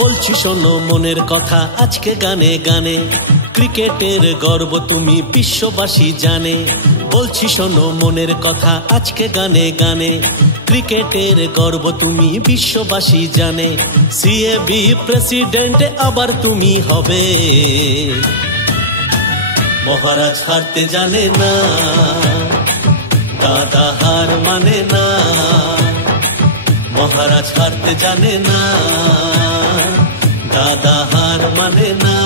বলছি শোনো মনের কথা আজকে গানে গানে, ক্রিকেটের গর্ব তুমি বিশ্ববাসী জানে। বলছি শোনো মনের কথা আজকে গানে গানে, ক্রিকেটের গর্ব তুমি বিশ্ববাসী জানে। সিএবি প্রেসিডেন্ট আবার তুমি হবে, মহারাজ হারতে জানে না, দাদা হার মানে না। মহারাজ হারতে জানে না, দাদা হার মানে না।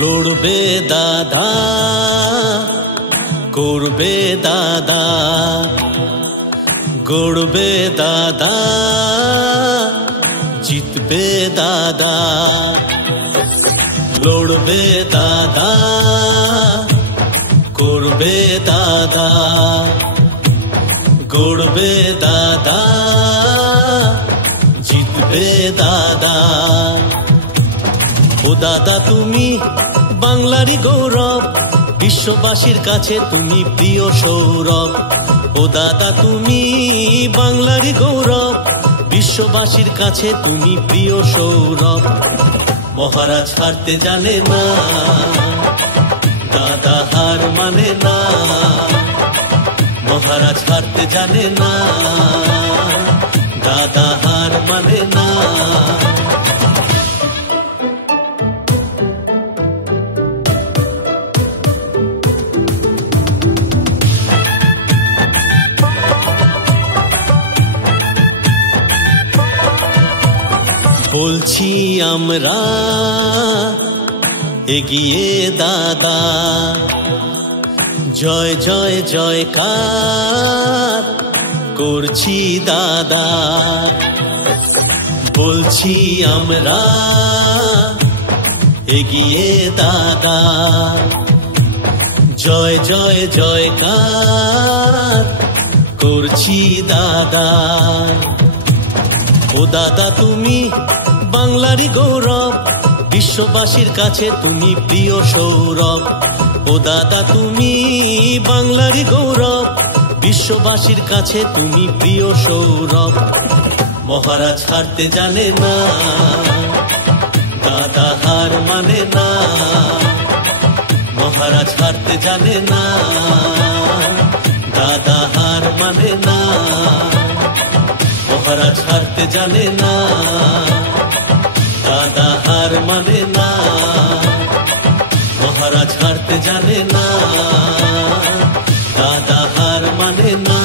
লড়বে দাদা, করবে দাদা, গড়বে দাদা, জিতবে দাদা। লড়বে দাদা, করবে দাদা, গড়বে দাদা, জিতবে দাদা। ও দাদা তুমি বাংলারই গৌরব, বিশ্ববাসীর কাছে তুমি প্রিয় সৌরভ। ও দাদা তুমি বাংলারই গৌরব, বিশ্ববাসীর কাছে তুমি প্রিয় সৌরভ। মহারাজ হারতে জানে না, দাদা হার মানে না। মহারাজ হারতে জানে না, দাদা হার মানে না। বলছি আমরা এগিয়ে দাদা, জয় জয় জয়কার করছি দাদা। বলছি আমরা এগিয়ে দাদা, জয় জয় জয়কার করছি দাদা। ও দাদা তুমি বাংলারই গৌরব, বিশ্ববাসীর কাছে তুমি প্রিয় সৌরভ। ও দাদা তুমি বাংলারই গৌরব, বিশ্ববাসীর কাছে তুমি প্রিয় সৌরভ। মহারাজ হারতে জানে না, দাদা হার মানে না। মহারাজ হারতে জানে না, দাদা হার মানে না। মহারাজ হারতে জানে না, দাদা হার মানে না। মহারাজ হারতে জানে না, দাদা হার মানে না।